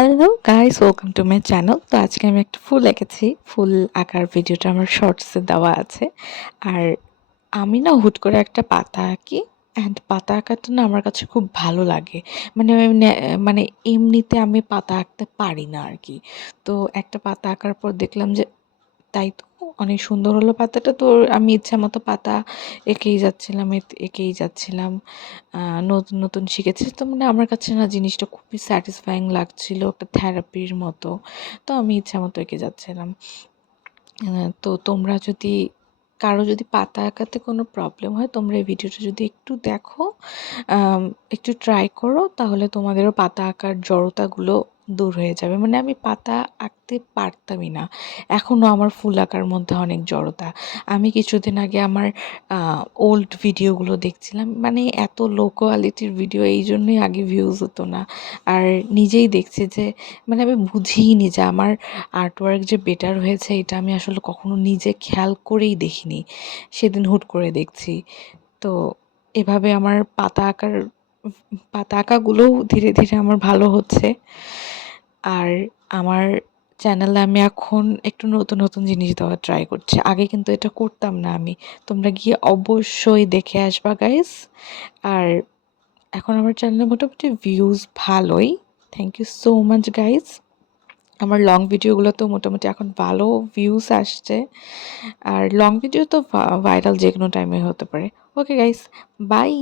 Hello guys, welcome to my channel. তো আজকে আমি একটা ফুল এঁকেছি। ফুল আঁকার ভিডিওটা আমার শর্টসে দেওয়া আছে। আর আমি না হুট করে একটা পাতা আঁকি, অ্যান্ড পাতা আঁকাটা না আমার কাছে খুব ভালো লাগে। মানে এমনিতে আমি পাতা আঁকতে পারি না আর কি। তো একটা পাতা আঁকার পর দেখলাম যে তাই তো অনেক সুন্দর হলো পাতাটা। তো আমি ইচ্ছামতো পাতা এঁকেই যাচ্ছিলাম। নতুন, নতুন শিখেছি। তো মানে আমার কাছে না জিনিসটা খুবই স্যাটিসফাইং লাগছিল, একটা থেরাপির মতো। তো আমি ইচ্ছামতো এঁকে যাচ্ছিলাম। তো তোমরা যদি কারো যদি পাতা আঁকাতে কোনো প্রবলেম হয়, তোমরা এই ভিডিওটা যদি একটু দেখো, একটু ট্রাই করো, তাহলে তোমাদেরও পাতা আঁকার জড়তাগুলো দূর হয়ে যাবে। মানে আমি পাতা আঁকতে পারতামই না। এখনও আমার ফুল আঁকার মধ্যে অনেক জড়তা। আমি কিছুদিন আগে আমার ওল্ড ভিডিওগুলো দেখছিলাম। মানে এত লো কোয়ালিটির ভিডিও, এই জন্যই আগে ভিউজ হতো না। আর নিজেই দেখছি যে মানে আমি বুঝিইনি যে আমার আর্টওয়ার্ক যে বেটার হয়েছে, এটা আমি আসলে কখনো নিজে খেয়াল করেই দেখিনি। সেদিন হুট করে দেখছি। তো এভাবে আমার পাতা আঁকাগুলোও ধীরে ধীরে আমার ভালো হচ্ছে। আর আমার চ্যানেলে আমি এখন একটু নতুন নতুন জিনিস দেওয়ার ট্রাই করছি। আগে কিন্তু এটা করতাম না আমি। তোমরা গিয়ে অবশ্যই দেখে আসবা গাইস। আর এখন আমার চ্যানেলে মোটামুটি ভিউজ ভালোই। Thank you so much guys. আমার লং ভিডিওগুলোতেও মোটামুটি এখন ভালো ভিউজ আসছে। আর লং ভিডিও তো ভাইরাল যে কোনো টাইমে হতে পারে। Okay guys, by.